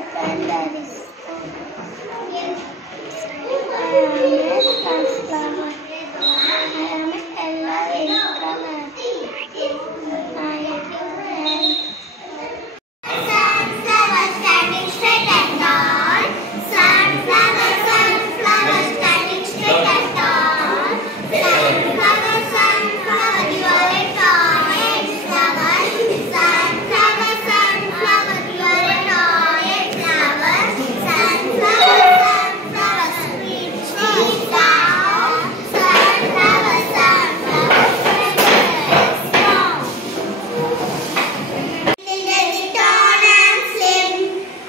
secondary school. I am a sunflower. I am a yellow in color. Sunflower standing straight and tall. Sunflower, sunflower standing straight and tall. Sunflower, sunflower, you are a tall flower. Sunflower, sunflower, you are a tall flower. Sunflower, sunflower, sweet, sweet sound. Sunflower, sunflower, strong. Little daddy tall and slim.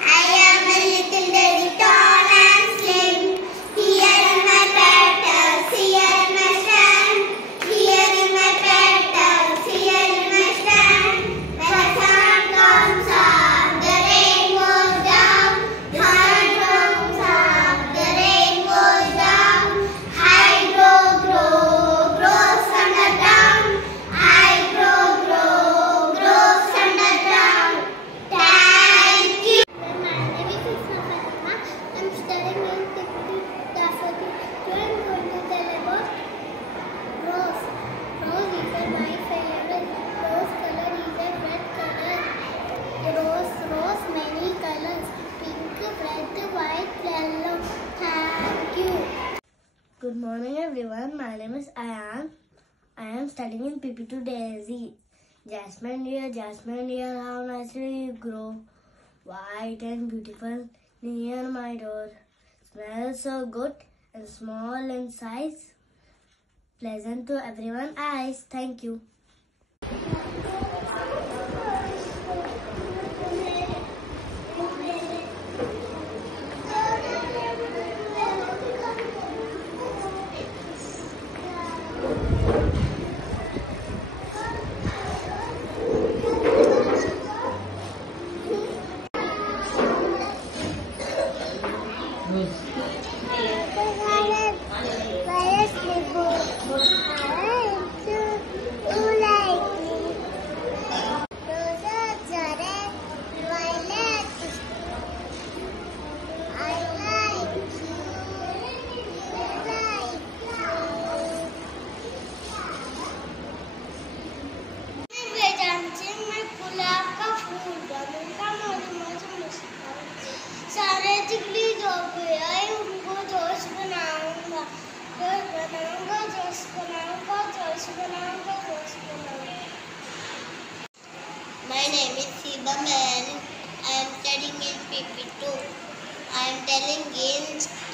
I am a little daddy tall and slim. Here in my petals, here in my stand. Here in my petals, here in my stand. When the sun comes up, the rain goes down. The sun comes up, the rain goes down. I grows from the ground. I grows from the ground. Thank you. My name is Isma Fatima. I'm studying in Tippi Daffodil. Today I'm going to tell about rose. Rose is my favorite. Rose color is a red color. Rose many colors. Pink, red, white, yellow. Thank you. Good morning everyone, my name is Ayan. I am studying in PP2 Daisy. Jasmine dear, how nicely you grow. White and beautiful near my door. Smells so good and small in size. Pleasant to everyone's eyes. Thank you. My name is Siba Man. I am studying in PP2. I am telling in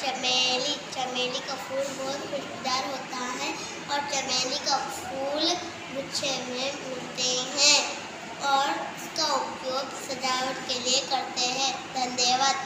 चमेली. चमेली का फूल बहुत खुशबूदार होता है और चमेली का फूल गुच्छे में मिलते हैं और इसका उपयोग सजावट के लिए करते हैं. धन्यवाद.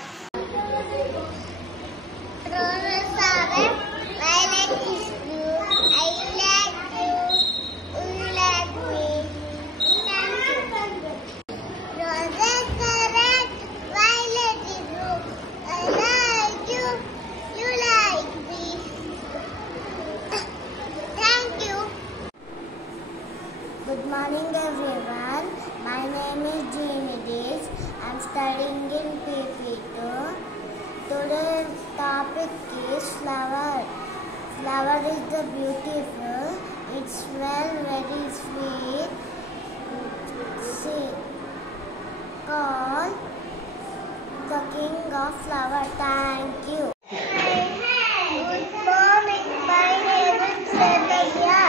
Good morning everyone, my name is Jeannie Days. I am studying in PP2. Today's topic is flower. Flower is the beautiful, it smells very sweet. See, called the king of flower. Thank you. Good morning. My name is Cynthia.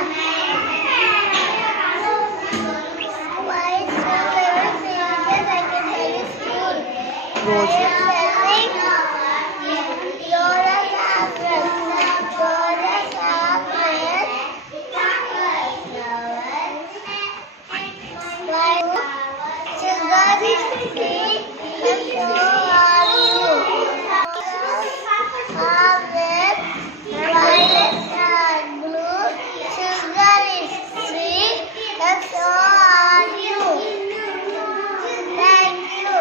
Why is my favorite thing I can tell you school? I am telling Dora Saffron. Dora Saffron. Sugar is sweet, and so are you. Violet and blue. Sugar is sweet, and so are you. Thank you.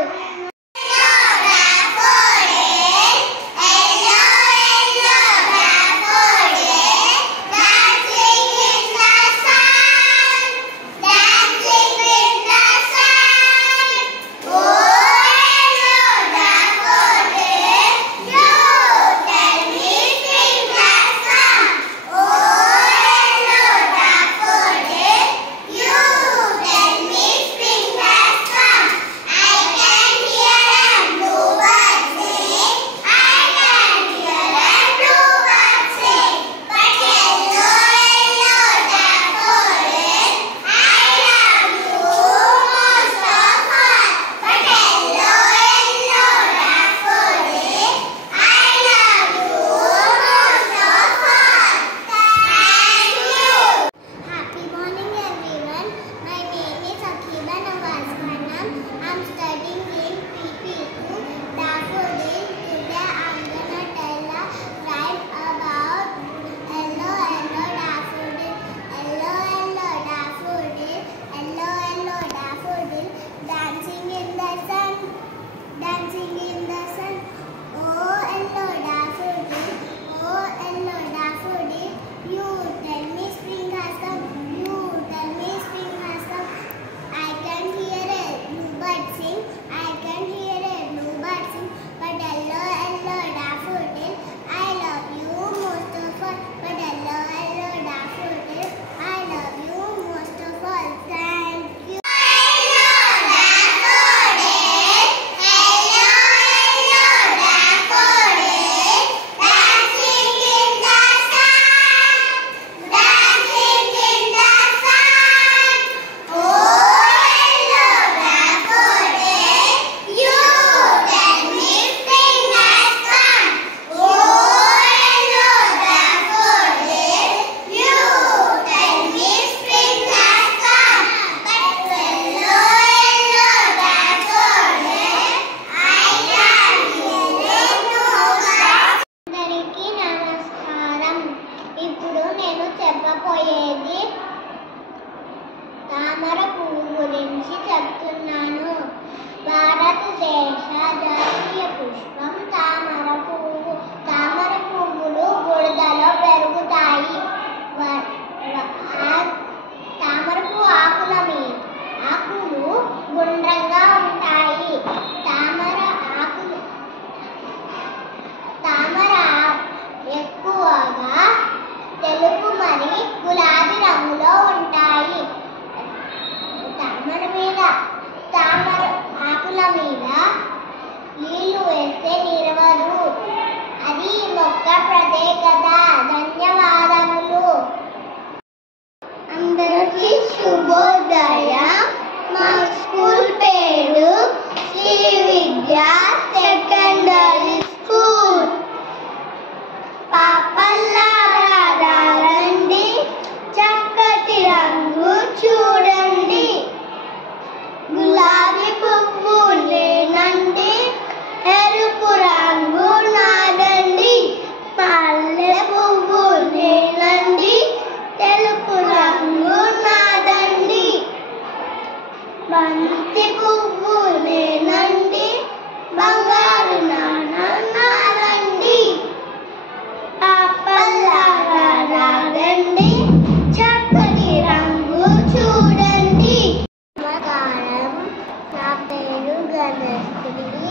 Dhanashree.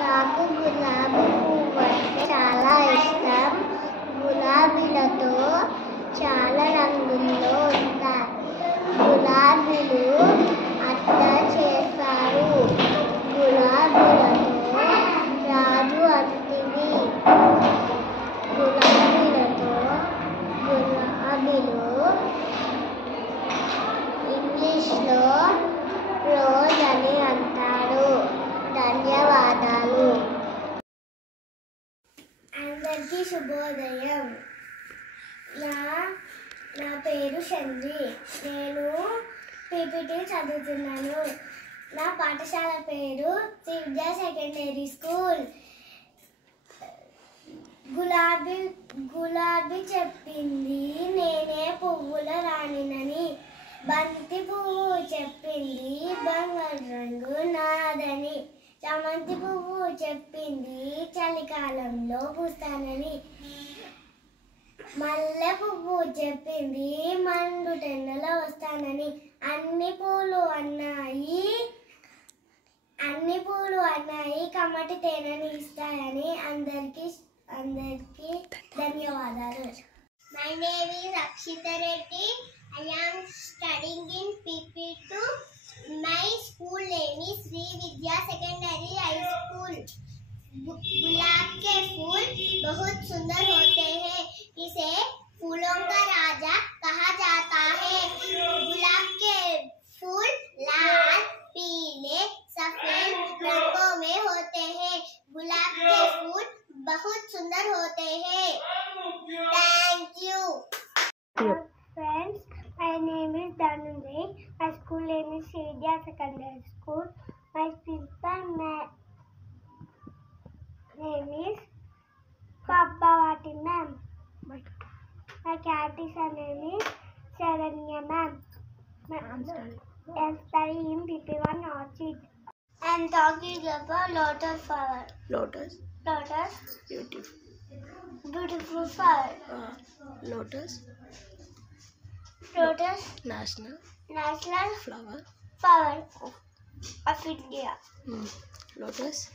నాకు గులాబీ పువ్వు అంటే చాలా ఇష్టం. గులాబీలతో చాలా రంగుల్లో ఉంటాయి. గులాబీలు అట్ట చేస్తారు. గులాబీలతో రాజు అంటివి. గులాబీలతో గులాబీలు ఇంగ్లీష్లో రోజ్ అని అంటారు. ధన్యవాదాలు. అందరికీ శుభోదయం. నా పేరు చంద్రి. నేను పీపీటీ చదువుతున్నాను. నా పాఠశాల పేరు శ్రీ విద్యా సెకండరీ స్కూల్. గులాబీ చెప్పింది నేనే పువ్వుల రాణినని. బంతి పువ్వు చెప్పింది బంగారు రంగు నాదని. చామంతి పువ్వు చెప్పింది చలికాలంలో పూస్తానని. మల్లె పువ్వు చెప్పింది మండు టెండలో వస్తానని. అన్ని పూలు అన్నాయి కమ్మటి తేనెని ఇస్తాయని. అందరికీ ధన్యవాదాలు. My name is Akshita Reddy. I am studying in PP2. My school name is Sri Vidya Secondary High School. गुलाब के फूल बहुत सुंदर होते हैं. इसे फूलों का राजा कहा जाता है. गुलाब के फूल लाल, पीले, सफेद रंगों में होते हैं. गुलाब के फूल बहुत सुंदर होते हैं. Thank you. Friends, my name is Dhananjay. My school name is Sri Vidya Secondary School. My principal name is Pabbavati ma'am. My teacher name is Sharanya ma'am. I am studying in PP1 Orchid. I am talking about lotus flower. Lotus. Beautiful flower. Lotus. National Flower. of India. Lotus.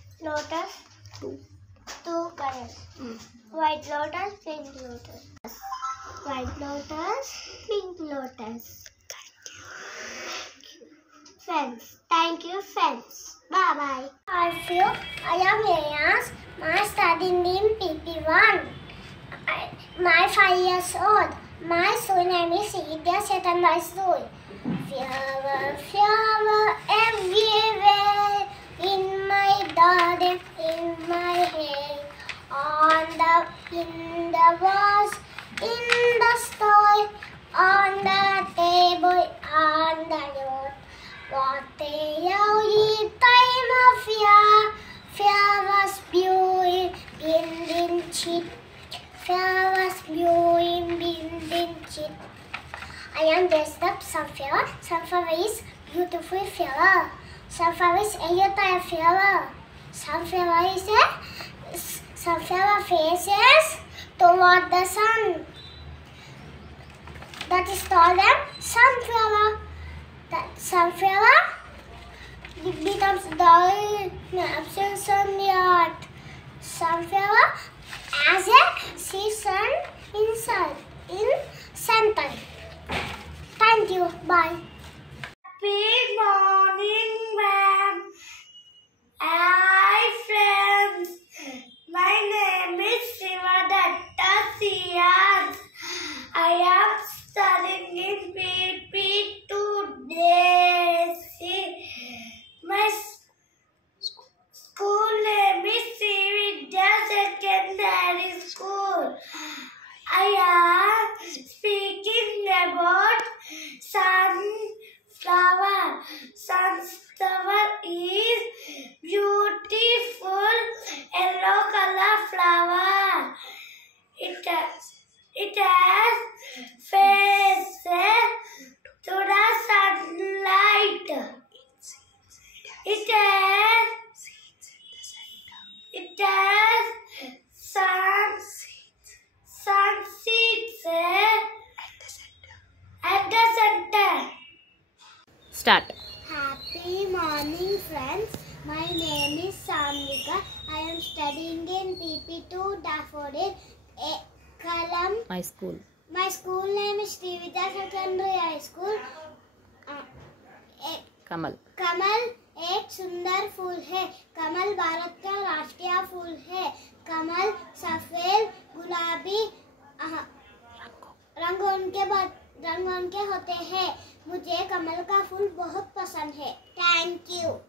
Two colors. White lotus, pink lotus. White lotus, pink lotus. Friends, thank you friends. Bye bye. I am Reyans. I am studying in PP1. My 5 years old. My school name is Sri Vidya Secondary School. Flower everywhere. In my garden, in my hair, in the walls, in the store, on the table, on the road. What a lovely time of year! Flowers blooming, building cheap. Flowers blooming, building cheap. I am dressed up sunflower. Sunflower is beautiful flower. Sunflower is a yellow flower. Sunflower faces toward the sun. That is called a sunflower. That sunflower becomes dull in absence of the earth. Sunflower has a season inside in suntan. Thank you. Bye. Good morning, ma'am. Hi, friends. My name is Shivadatta Siyas. I am studying in PP2 days. My school name is Sri Vidya Secondary School. I am speaking about sunflower. Sunflower is beautiful yellow color flower. It has faces to the sunlight. It has sun seeds at the center. Start. Happy morning, friends. My name is Samnika. I am studying in PP2 Daffodil, Kalam. My school. My school name is Sri Vidya Secondary High School. Kamal. कमल एक सुंदर फूल है। कमल भारत का राष्ट्रीय फूल है। कमल सफेद गुलाबी रंग उनके होते हैं। मुझे कमल का फूल बहुत पसंद है। Thank you.